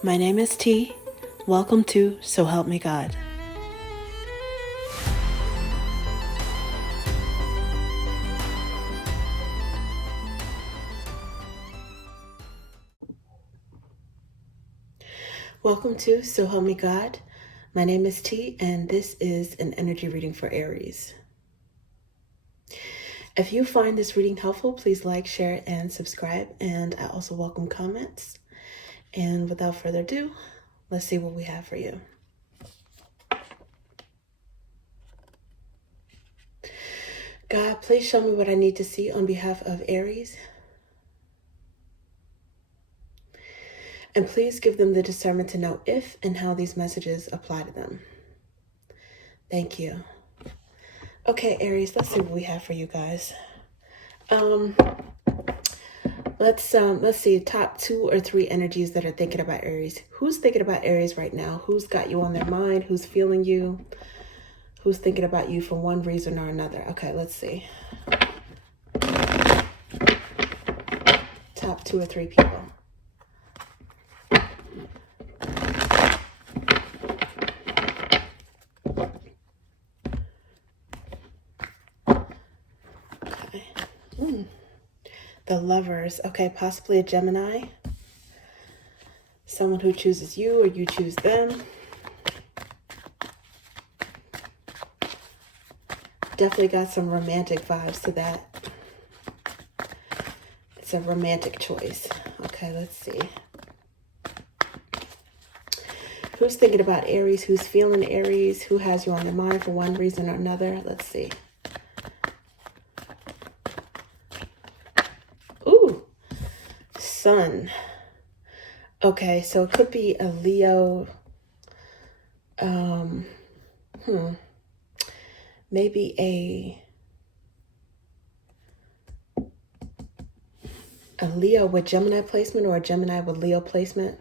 My name is T. Welcome to So Help Me God. Welcome to So Help Me God. My name is T, and this is an energy reading for Aries. If you find this reading helpful, please like, share, and subscribe. And I also welcome comments. And without further ado, let's see what we have for you. God, please show me what I need to see on behalf of Aries. And please give them the discernment to know if and how these messages apply to them. Thank you. Okay, Aries, let's see what we have for you guys. Let's see top 2 or 3 energies that are thinking about Aries. Who's thinking about Aries right now? Who's got you on their mind? Who's feeling you? Who's thinking about you for one reason or another? Okay, let's see. Top 2 or 3 people. Okay. The Lovers. Okay, possibly a Gemini. Someone who chooses you or you choose them. Definitely got some romantic vibes to that. It's a romantic choice. Okay, let's see. Who's thinking about Aries? Who's feeling Aries? Who has you on their mind for one reason or another? Let's see. Ooh, Sun. Okay, so it could be a Leo. Maybe a Leo with Gemini placement or a Gemini with Leo placement.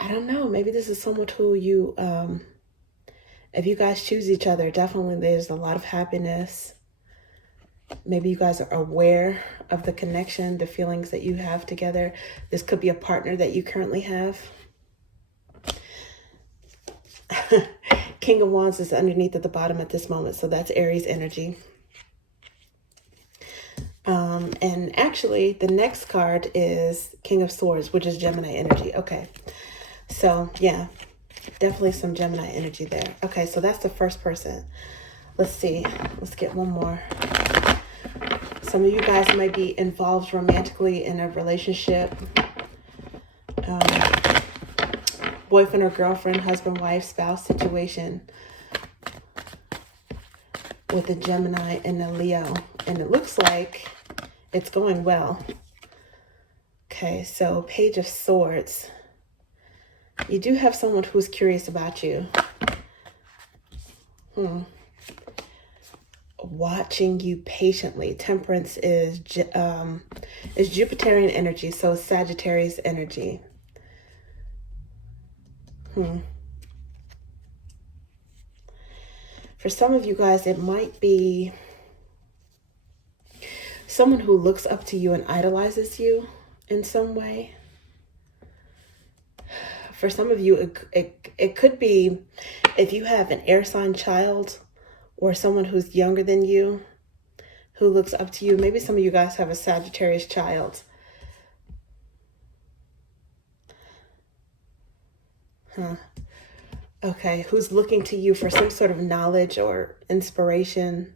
I don't know. Maybe this is someone who you, if you guys choose each other, definitely there's a lot of happiness. Maybe you guys are aware of the connection, the feelings that you have together. This could be a partner that you currently have. King of Wands is underneath at the bottom at this moment, so that's Aries energy. And actually, the next card is King of Swords, which is Gemini energy. Okay, so yeah, definitely some Gemini energy there. Okay, so that's the first person. Let's see. Let's get one more. Some of you guys might be involved romantically in a relationship. Boyfriend or girlfriend, husband, wife, spouse situation with a Gemini and a Leo. And it looks like it's going well. Okay, so Page of Swords. You do have someone who's curious about you. Watching you patiently. Temperance is Jupiterian energy, so it's Sagittarius energy. For some of you guys, it might be someone who looks up to you and idolizes you in some way. For some of you, it could be if you have an air sign child or someone who's younger than you who looks up to you. Maybe some of you guys have a Sagittarius child. Okay, who's looking to you for some sort of knowledge or inspiration.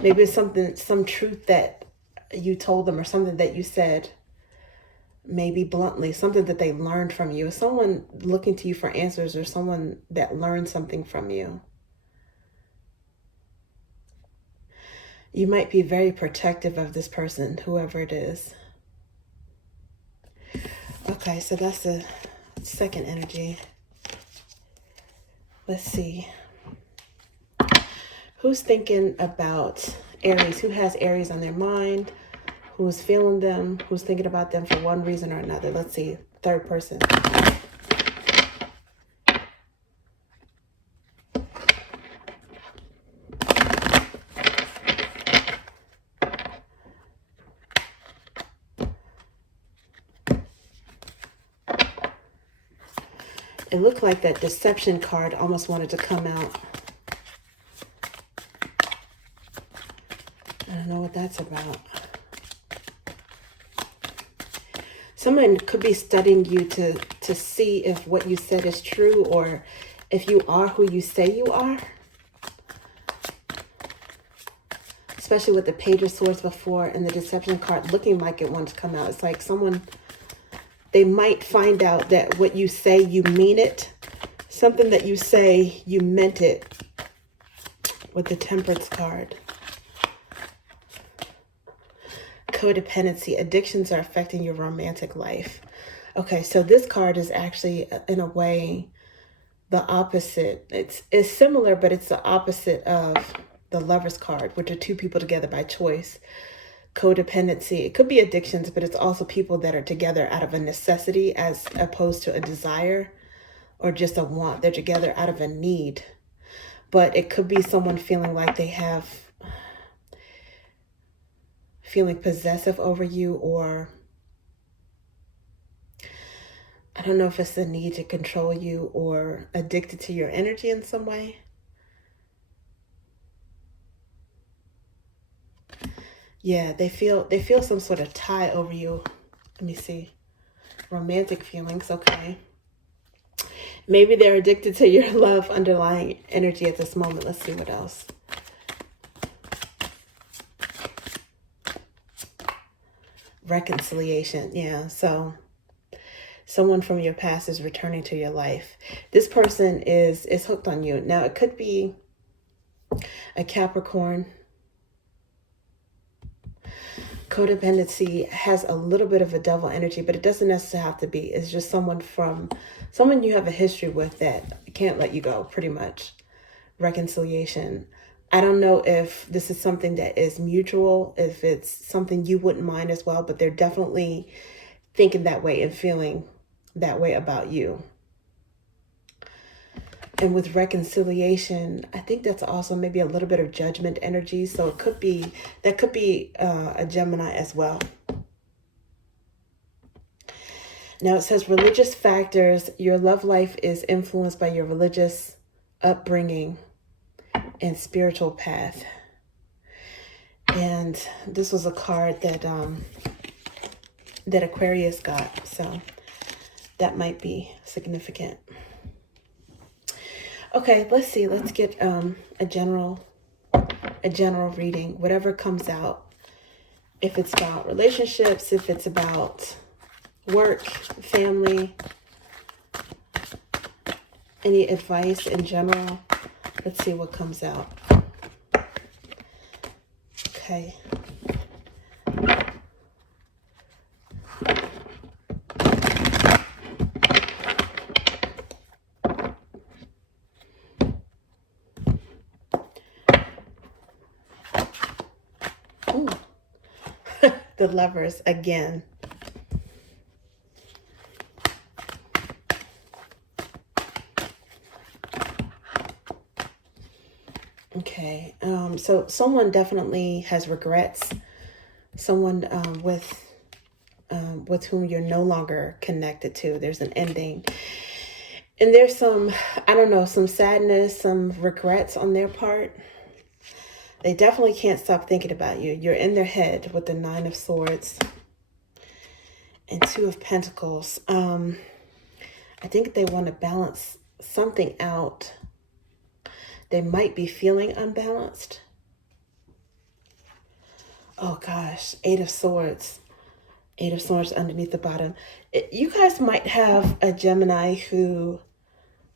Maybe it's some truth that you told them or something that you said, maybe bluntly, something that they learned from you. Someone looking to you for answers or someone that learned something from you. You might be very protective of this person, whoever it is. Okay, so that's the second energy. Let's see. Who's thinking about Aries? Who has Aries on their mind? Who's feeling them? Who's thinking about them for one reason or another? Let's see. Third person. It looked like that deception card almost wanted to come out. I don't know what that's about. Someone could be studying you to see if what you said is true, or if you are who you say you are. Especially with the Page of Swords before and the deception card looking like it wants to come out. It's like someone, they might find out that what you say, you mean it. Something that you say, you meant it. With the Temperance card. Codependency. Addictions are affecting your romantic life. Okay, so this card is actually, in a way, the opposite. It's similar, but it's the opposite of the Lovers card, which are two people together by choice. Codependency. It could be addictions, but it's also people that are together out of a necessity as opposed to a desire or just a want. They're together out of a need. But it could be someone feeling like they have, feeling possessive over you, or I don't know if it's the need to control you or addicted to your energy in some way. Yeah, they feel some sort of tie over you. Let me see. Romantic feelings, okay. Maybe they're addicted to your love underlying energy at this moment. Let's see what else. Reconciliation. Yeah, so someone from your past is returning to your life. This person is hooked on you. Now, it could be a Capricorn. Codependency has a little bit of a devil energy, but it doesn't necessarily have to be. It's just someone you have a history with that can't let you go, pretty much. Reconciliation. I don't know if this is something that is mutual, if it's something you wouldn't mind as well, but they're definitely thinking that way and feeling that way about you. And with reconciliation, I think that's also maybe a little bit of judgment energy. So it could be, that could be a Gemini as well. Now it says religious factors. Your love life is influenced by your religious upbringing and spiritual path. And this was a card that that Aquarius got. So that might be significant. Okay, let's see. Let's get a general reading. Whatever comes out. If it's about relationships, if it's about work, family, any advice in general. Let's see what comes out. Okay. Ooh. The Lovers again. Okay, so someone definitely has regrets. Someone with whom you're no longer connected to. There's an ending. And there's some, I don't know, some sadness, some regrets on their part. They definitely can't stop thinking about you. You're in their head with the Nine of Swords and Two of Pentacles. I think they want to balance something out. They might be feeling unbalanced. Oh gosh, Eight of Swords. Eight of Swords underneath the bottom. You guys might have a Gemini who,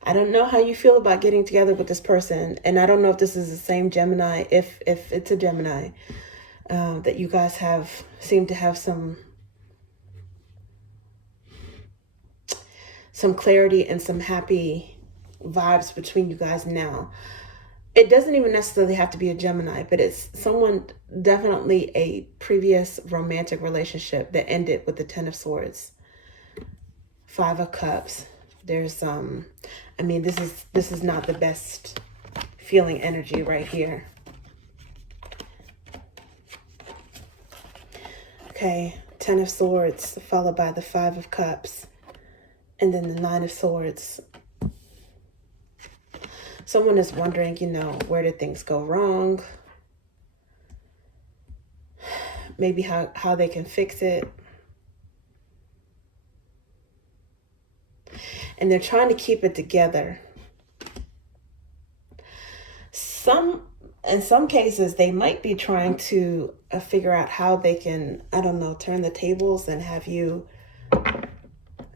I don't know how you feel about getting together with this person. And I don't know if this is the same Gemini, if it's a Gemini, that you guys seem to have some clarity and some happy vibes between you guys now. It doesn't even necessarily have to be a Gemini, but it's someone, definitely a previous romantic relationship that ended with the Ten of Swords. Five of Cups. There's, I mean, this is not the best feeling energy right here. Okay, Ten of Swords followed by the Five of Cups. And then the Nine of Swords Someone is wondering, where did things go wrong? Maybe how they can fix it. And they're trying to keep it together. In some cases, they might be trying to figure out how they can, I don't know, turn the tables and have you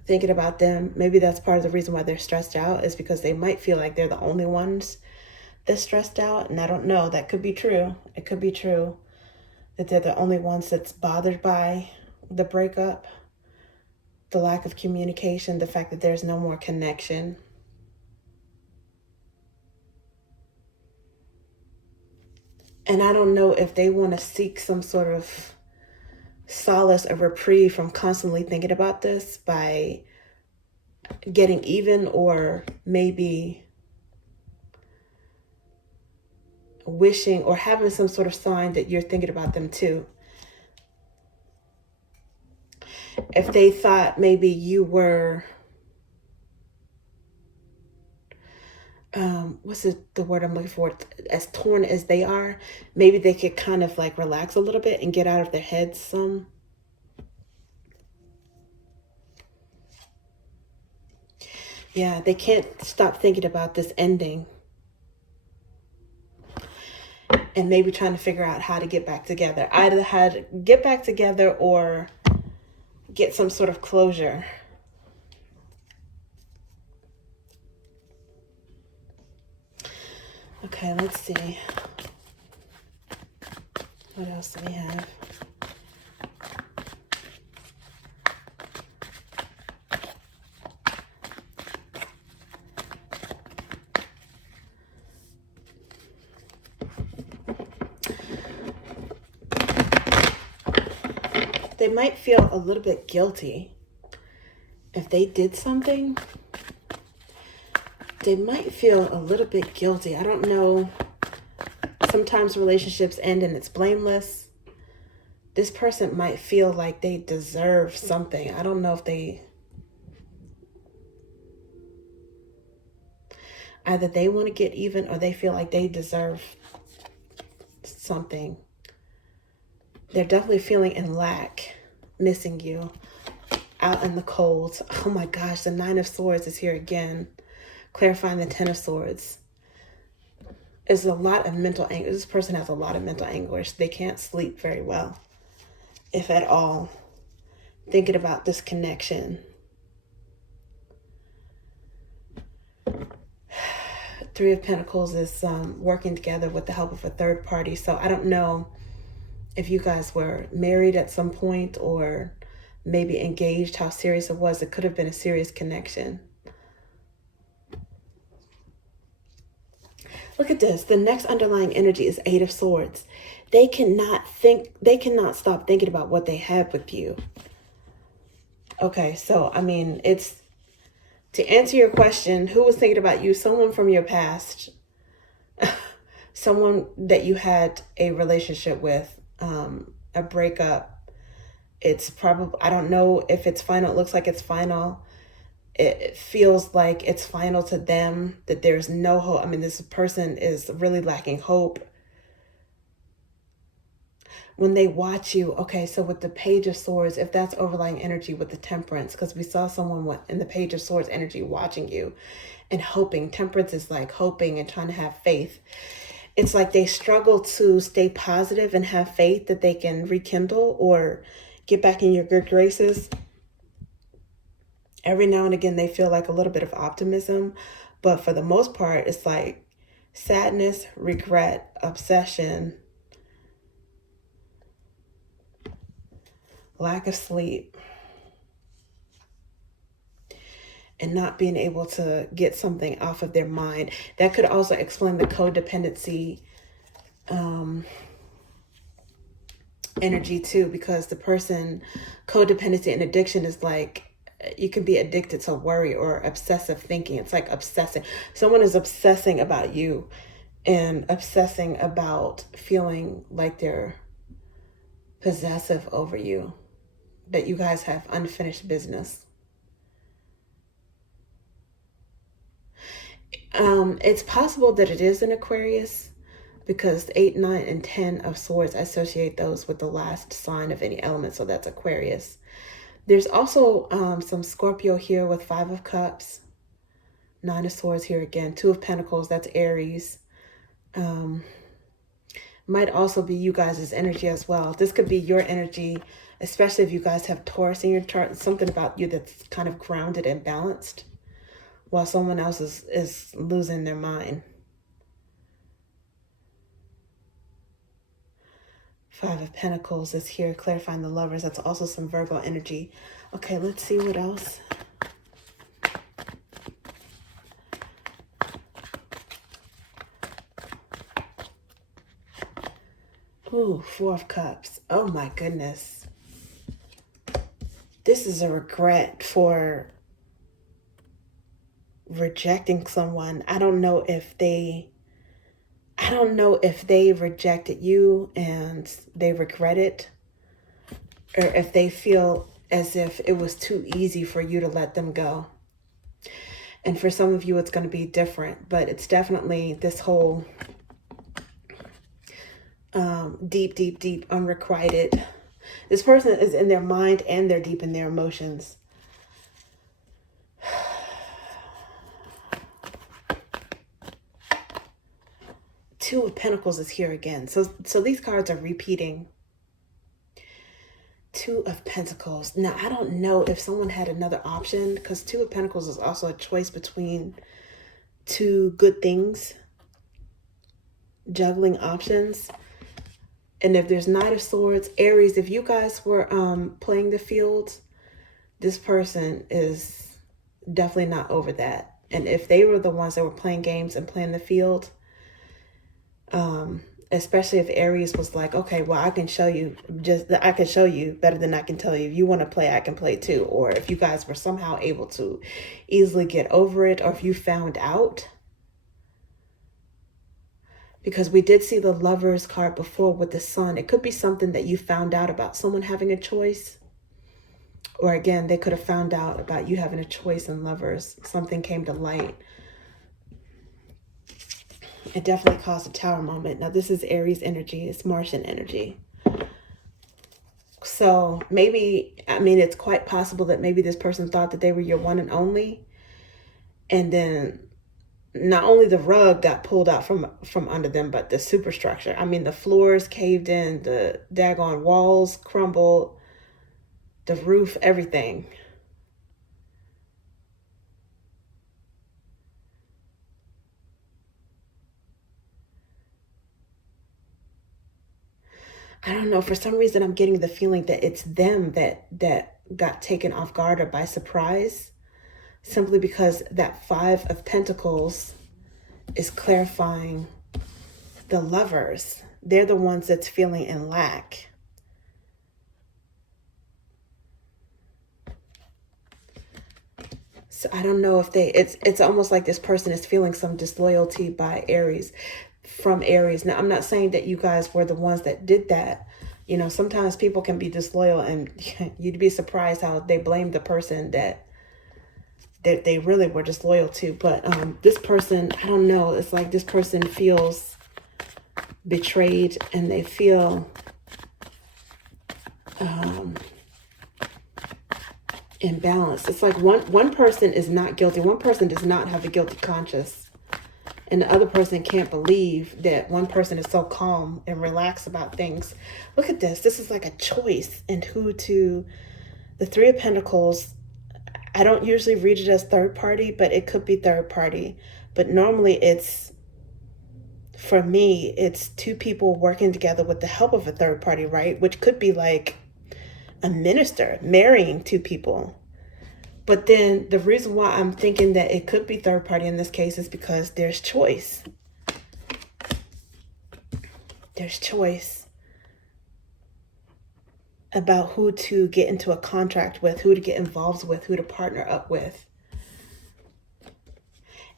thinking about them. Maybe that's part of the reason why they're stressed out, is because they might feel like they're the only ones that's stressed out. And I don't know, that could be true. It could be true that they're the only ones that's bothered by the breakup, the lack of communication, the fact that there's no more connection. And I don't know if they want to seek some sort of solace or reprieve from constantly thinking about this by getting even, or maybe wishing or having some sort of sign that you're thinking about them too. If they thought maybe you were, what's the word I'm looking for? As torn as they are, maybe they could kind of like relax a little bit and get out of their heads some. Yeah, they can't stop thinking about this ending. And maybe trying to figure out how to get back together. Either how to get back together or get some sort of closure. Okay, let's see. What else do we have? They might feel a little bit guilty if they did something. They might feel a little bit guilty. I don't know. Sometimes relationships end and it's blameless. This person might feel like they deserve something. I don't know if either they want to get even or they feel like they deserve something. They're definitely feeling in lack, missing you, out in the cold. Oh my gosh, the Nine of Swords is here again, clarifying the Ten of Swords. There's a lot of mental anguish. This person has a lot of mental anguish. They can't sleep very well, if at all, thinking about this connection. Three of Pentacles is working together with the help of a third party. So I don't know if you guys were married at some point or maybe engaged, how serious it was. It could have been a serious connection. Look at this. The next underlying energy is Eight of Swords. They cannot stop thinking about what they had with you. Okay, so I mean, it's to answer your question, who was thinking about you? Someone from your past. Someone that you had a relationship with, a breakup. It's probably, I don't know if it's final. It looks like it's final. It feels like it's final to them, that there's no hope. I mean, this person is really lacking hope. When they watch you, okay, so with the Page of Swords, if that's overlying energy with the Temperance, because we saw someone in the Page of Swords energy watching you and hoping. Temperance is like hoping and trying to have faith. It's like they struggle to stay positive and have faith that they can rekindle or get back in your good graces. Every now and again, they feel like a little bit of optimism, but for the most part, it's like sadness, regret, obsession, lack of sleep, and not being able to get something off of their mind. That could also explain the codependency energy too, because the person, codependency and addiction is like, you can be addicted to worry or obsessive thinking. It's like obsessing. Someone is obsessing about you and obsessing about feeling like they're possessive over you, that you guys have unfinished business. It's possible that it is an Aquarius, because 8, 9, and 10 of swords, I associate those with the last sign of any element. So that's Aquarius. There's also some Scorpio here with 5 of cups, 9 of swords here again, 2 of pentacles, that's Aries. Might also be you guys' energy as well. This could be your energy, especially if you guys have Taurus in your chart. Something about you that's kind of grounded and balanced, while someone else is losing their mind. 5 of Pentacles is here, clarifying the lovers. That's also some Virgo energy. Okay, let's see what else. Ooh, 4 of Cups. Oh my goodness. This is a regret for rejecting someone. I don't know if they rejected you and they regret it, or if they feel as if it was too easy for you to let them go. And for some of you, it's going to be different, but it's definitely this whole deep, unrequited. This person is in their mind and they're deep in their emotions. Two of Pentacles is here again. So these cards are repeating. 2 of Pentacles. Now, I don't know if someone had another option, because 2 of Pentacles is also a choice between 2 good things, juggling options. And if there's Knight of Swords, Aries, if you guys were playing the field, this person is definitely not over that. And if they were the ones that were playing games and playing the field, especially if Aries was like, okay, well, I can show you better than I can tell you. If you want to play, I can play too. Or if you guys were somehow able to easily get over it, or if you found out. Because we did see the Lovers card before with the Sun. It could be something that you found out about someone having a choice. Or again, they could have found out about you having a choice in Lovers. Something came to light. It definitely caused a Tower moment. Now, this is Aries energy. It's Martian energy. So maybe, I mean, it's quite possible that maybe this person thought that they were your one and only. And then not only the rug got pulled out from under them, but the superstructure. I mean, the floors caved in, the daggone walls crumbled, the roof, everything. I don't know. For some reason, I'm getting the feeling that it's them that got taken off guard or by surprise, simply because that 5 of Pentacles is clarifying the Lovers. They're the ones that's feeling in lack. So I don't know if it's almost like this person is feeling some disloyalty by Aries, from Aries. Now, I'm not saying that you guys were the ones that did that. You know, sometimes people can be disloyal, and you'd be surprised how they blame the person that they really were disloyal to. But this person, I don't know, it's like this person feels betrayed, and they feel imbalanced. It's like one person is not guilty. One person does not have a guilty conscience. And the other person can't believe that one person is so calm and relaxed about things. Look at this. This is like a choice in who to... The 3 of Pentacles, I don't usually read it as third party, but it could be third party. But normally it's, for me, it's 2 people working together with the help of a third party, right? Which could be like a minister marrying 2 people. But then the reason why I'm thinking that it could be third party in this case is because there's choice. There's choice about who to get into a contract with, who to get involved with, who to partner up with.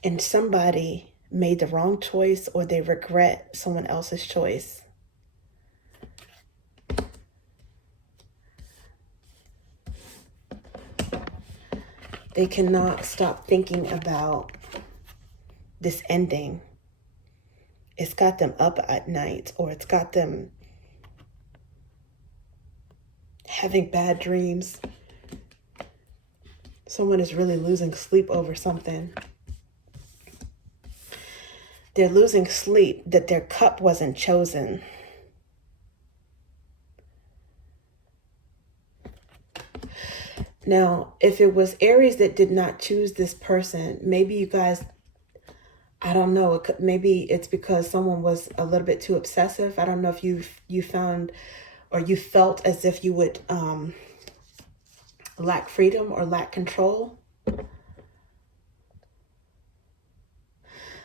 And somebody made the wrong choice, or they regret someone else's choice. They cannot stop thinking about this ending. It's got them up at night, or it's got them having bad dreams. Someone is really losing sleep over something. They're losing sleep that their cup wasn't chosen. Now, if it was Aries that did not choose this person, maybe you guys, I don't know, maybe it's because someone was a little bit too obsessive. I don't know if you found or you felt as if you would lack freedom or lack control.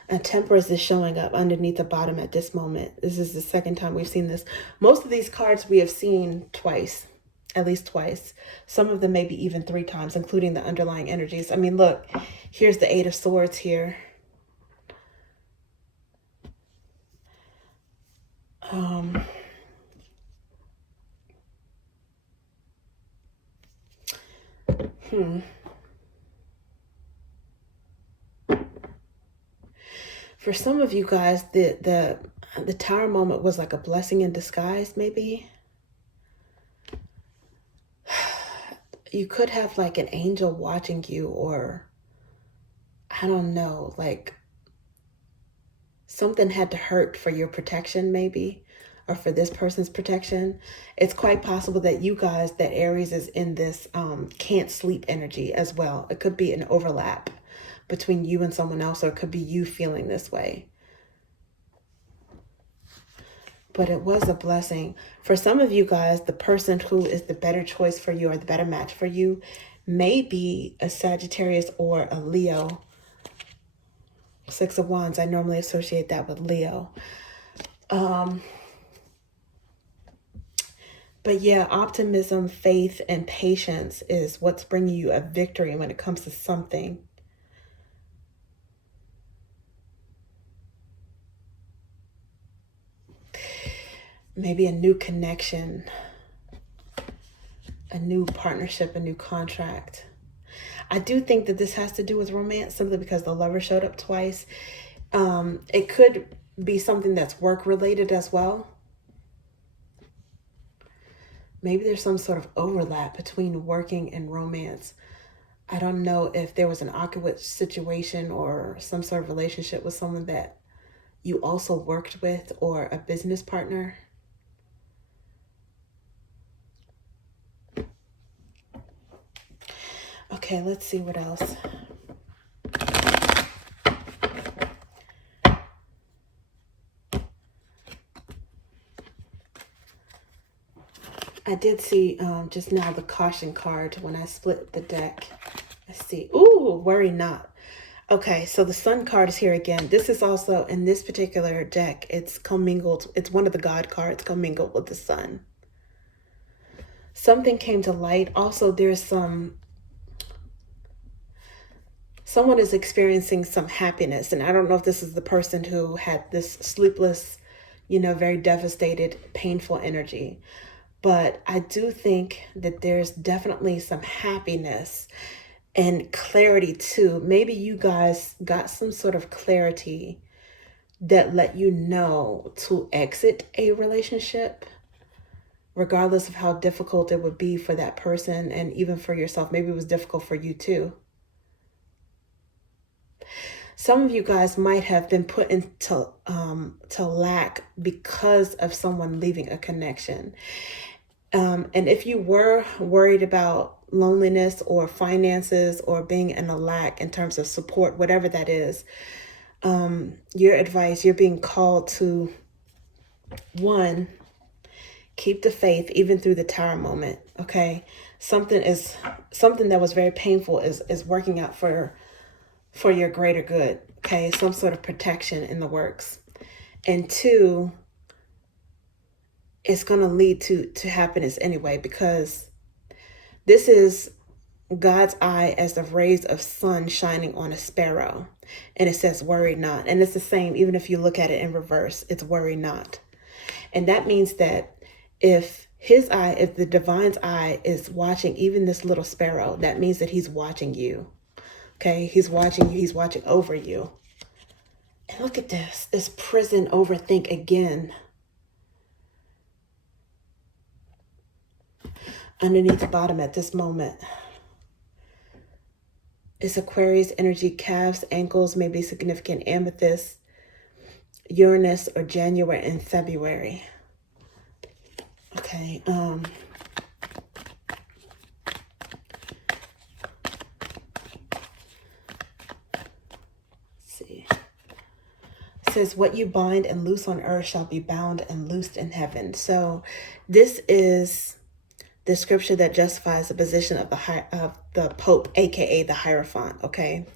And Temperance is showing up underneath the bottom at this moment. This is the second time we've seen this. Most of these cards we have seen twice, at least twice. Some of them maybe even 3 times, including the underlying energies. I mean, look, here's the 8 of Swords here. For some of you guys, the Tower moment was like a blessing in disguise, maybe. You could have like an angel watching you, or I don't know, like something had to hurt for your protection, maybe, or for this person's protection. It's quite possible that you guys, that Aries is in this can't sleep energy as well. It could be an overlap between you and someone else, or it could be you feeling this way. But it was a blessing. For some of you guys, the person who is the better choice for you or the better match for you may be a Sagittarius or a Leo. 6 of Wands, I normally associate that with Leo. But yeah, optimism, faith, and patience is what's bringing you a victory when it comes to something. Maybe a new connection, a new partnership, a new contract. I do think that this has to do with romance, simply because the Lover showed up twice. It could be something that's work related as well. Maybe there's some sort of overlap between working and romance. I don't know if there was an awkward situation or some sort of relationship with someone that you also worked with, or a business partner. Okay, let's see what else. I did see just now the caution card when I split the deck. I see. Ooh, worry not. Okay, so the Sun card is here again. This is also, in this particular deck, it's commingled. It's one of the God cards commingled with the Sun. Something came to light. Also, there's someone is experiencing some happiness. And I don't know if this is the person who had this sleepless, very devastated, painful energy. But I do think that there's definitely some happiness and clarity too. Maybe you guys got some sort of clarity that let you know to exit a relationship, regardless of how difficult it would be for that person and even for yourself. Maybe it was difficult for you too. Some of you guys might have been put into to lack because of someone leaving a connection. And if you were worried about loneliness or finances or being in a lack in terms of support, whatever that is, your advice, you're being called to, 1, keep the faith even through the Tower moment. Okay, something that was very painful is working out for your greater good. Okay, some sort of protection in the works. And 2, it's going to lead to happiness anyway, because this is God's eye as the rays of sun shining on a sparrow. And it says, worry not. And it's the same, even if you look at it in reverse, it's worry not. And that means that if the divine's eye is watching even this little sparrow, that means that he's watching you. Okay, he's watching you, he's watching over you. And look at this. It's prison overthink again. Underneath the bottom at this moment. It's Aquarius energy, calves, ankles, maybe significant amethyst, Uranus, or January and February. Okay. Let's see. It says, what you bind and loose on earth shall be bound and loosed in heaven. So this is the scripture that justifies the position of the Pope, aka the Hierophant, okay,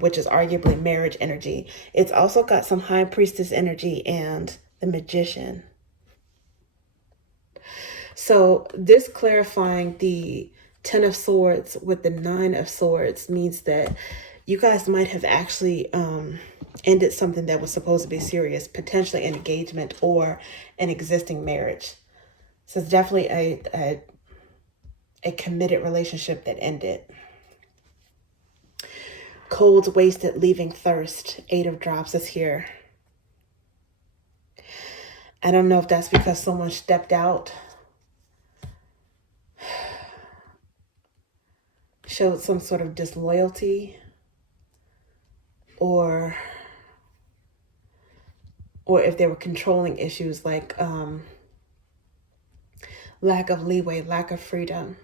which is arguably marriage energy. It's also got some High Priestess energy and the Magician. So this clarifying the 10 of Swords with the 9 of Swords means that you guys might have actually ended something that was supposed to be serious, potentially an engagement or an existing marriage. So it's definitely a committed relationship that ended. Cold, wasted, leaving thirst. 8 of Drops is here. I don't know if that's because someone stepped out, showed some sort of disloyalty, or if there were controlling issues like lack of leeway, lack of freedom.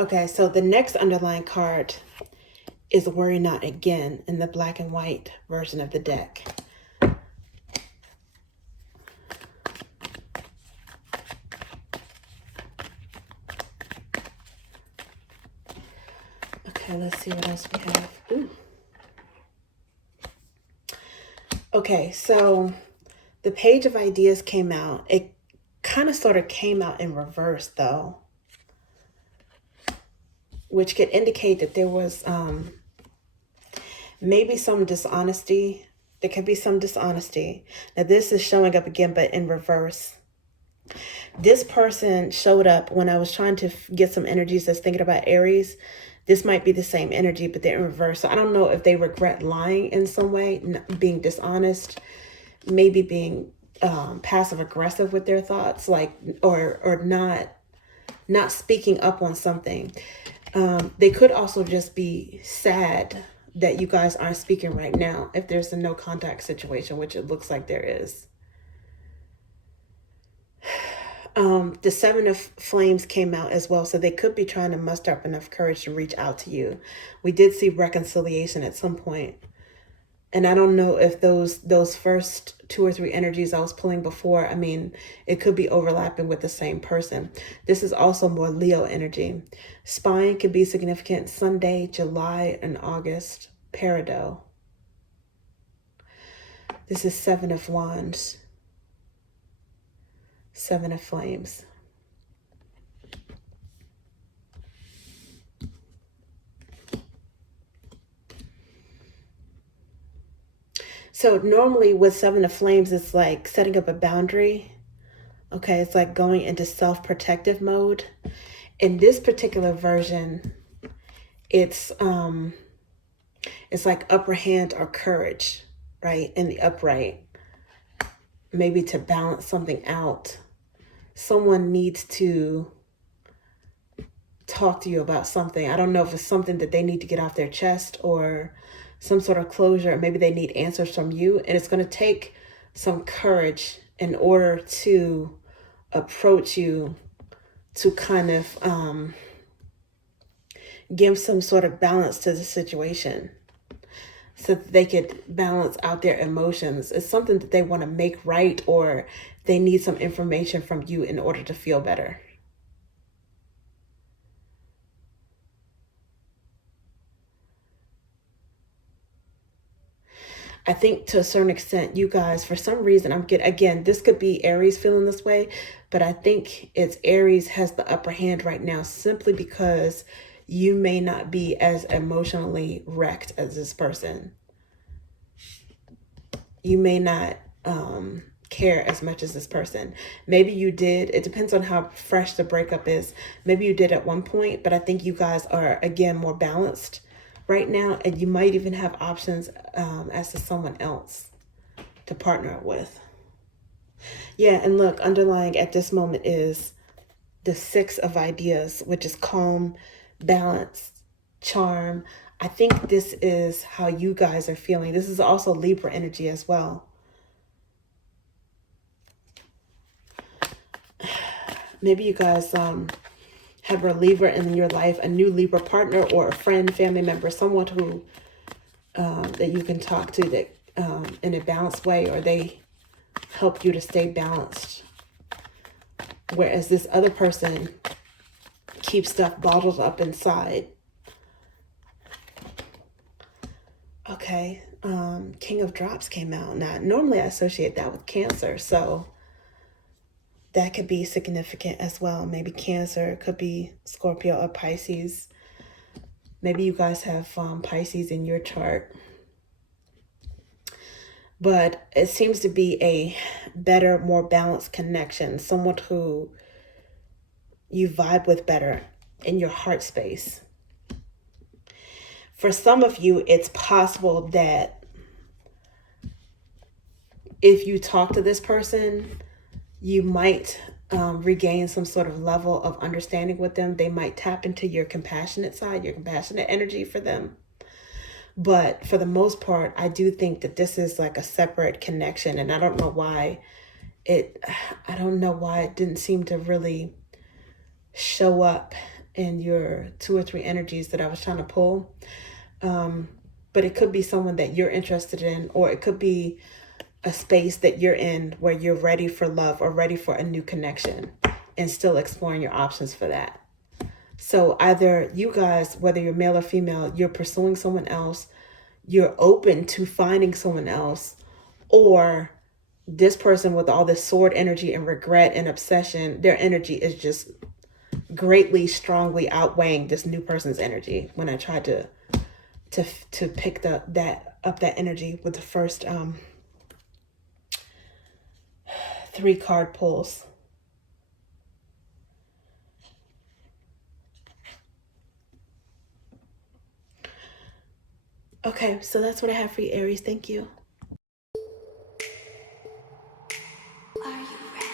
Okay, so the next underlying card is Worry Not Again in the black and white version of the deck. Okay, let's see what else we have. Ooh. Okay, so the Page of Ideas came out. It kind of sort of came out in reverse though, which could indicate that there was maybe some dishonesty. There could be some dishonesty. Now this is showing up again, but in reverse. This person showed up when I was trying to get some energies that's thinking about Aries. This might be the same energy, but they're in reverse. So I don't know if they regret lying in some way, being dishonest, maybe being passive aggressive with their thoughts, like or not speaking up on something. They could also just be sad that you guys aren't speaking right now if there's a no contact situation, which it looks like there is. The 7 of Flames came out as well, so they could be trying to muster up enough courage to reach out to you. We did see reconciliation at some point. And I don't know if those first 2 or 3 energies I was pulling before, I mean, it could be overlapping with the same person. This is also more Leo energy. Spine could be significant. Sunday, July, and August. Peridot. This is 7 of Wands. 7 of Flames. So normally with 7 of Flames, it's like setting up a boundary. Okay, it's like going into self-protective mode. In this particular version, it's like upper hand or courage, right? In the upright. Maybe to balance something out. Someone needs to talk to you about something. I don't know if it's something that they need to get off their chest or some sort of closure. Maybe they need answers from you. And it's going to take some courage in order to approach you to kind of give some sort of balance to the situation so that they could balance out their emotions. It's something that they want to make right, or they need some information from you in order to feel better. I think to a certain extent, you guys, for some reason, again, this could be Aries feeling this way, but I think it's Aries has the upper hand right now simply because you may not be as emotionally wrecked as this person. You may not care as much as this person. Maybe you did. It depends on how fresh the breakup is. Maybe you did at one point, but I think you guys are, again, more balanced right now. And you might even have options as to someone else to partner with. Yeah, and look, underlying at this moment is the Six of Ideas, which is calm, balance, charm. I think this is how you guys are feeling. This is also Libra energy as well. Maybe you guys have a Libra in your life, a new Libra partner or a friend, family member, someone who that you can talk to that in a balanced way, or they help you to stay balanced. Whereas this other person keeps stuff bottled up inside. Okay, King of Drops came out. Now, normally I associate that with Cancer, so that could be significant as well. Maybe Cancer, could be Scorpio or Pisces. Maybe you guys have Pisces in your chart. But it seems to be a better, more balanced connection. Someone who you vibe with better in your heart space. For some of you, it's possible that if you talk to this person, you might regain some sort of level of understanding with them. They might tap into your compassionate side, your compassionate energy for them. But for the most part, I do think that this is like a separate connection. And I don't know why it didn't seem to really show up in your 2 or 3 energies that I was trying to pull. But it could be someone that you're interested in, or it could be a space that you're in where you're ready for love or ready for a new connection and still exploring your options for that. So either you guys, whether you're male or female, you're pursuing someone else, you're open to finding someone else, or this person with all this sword energy and regret and obsession, their energy is just greatly, strongly outweighing this new person's energy. When I tried to pick that energy with the first 3 card pulls. Okay, so that's what I have for you, Aries. Thank you. Are you ready?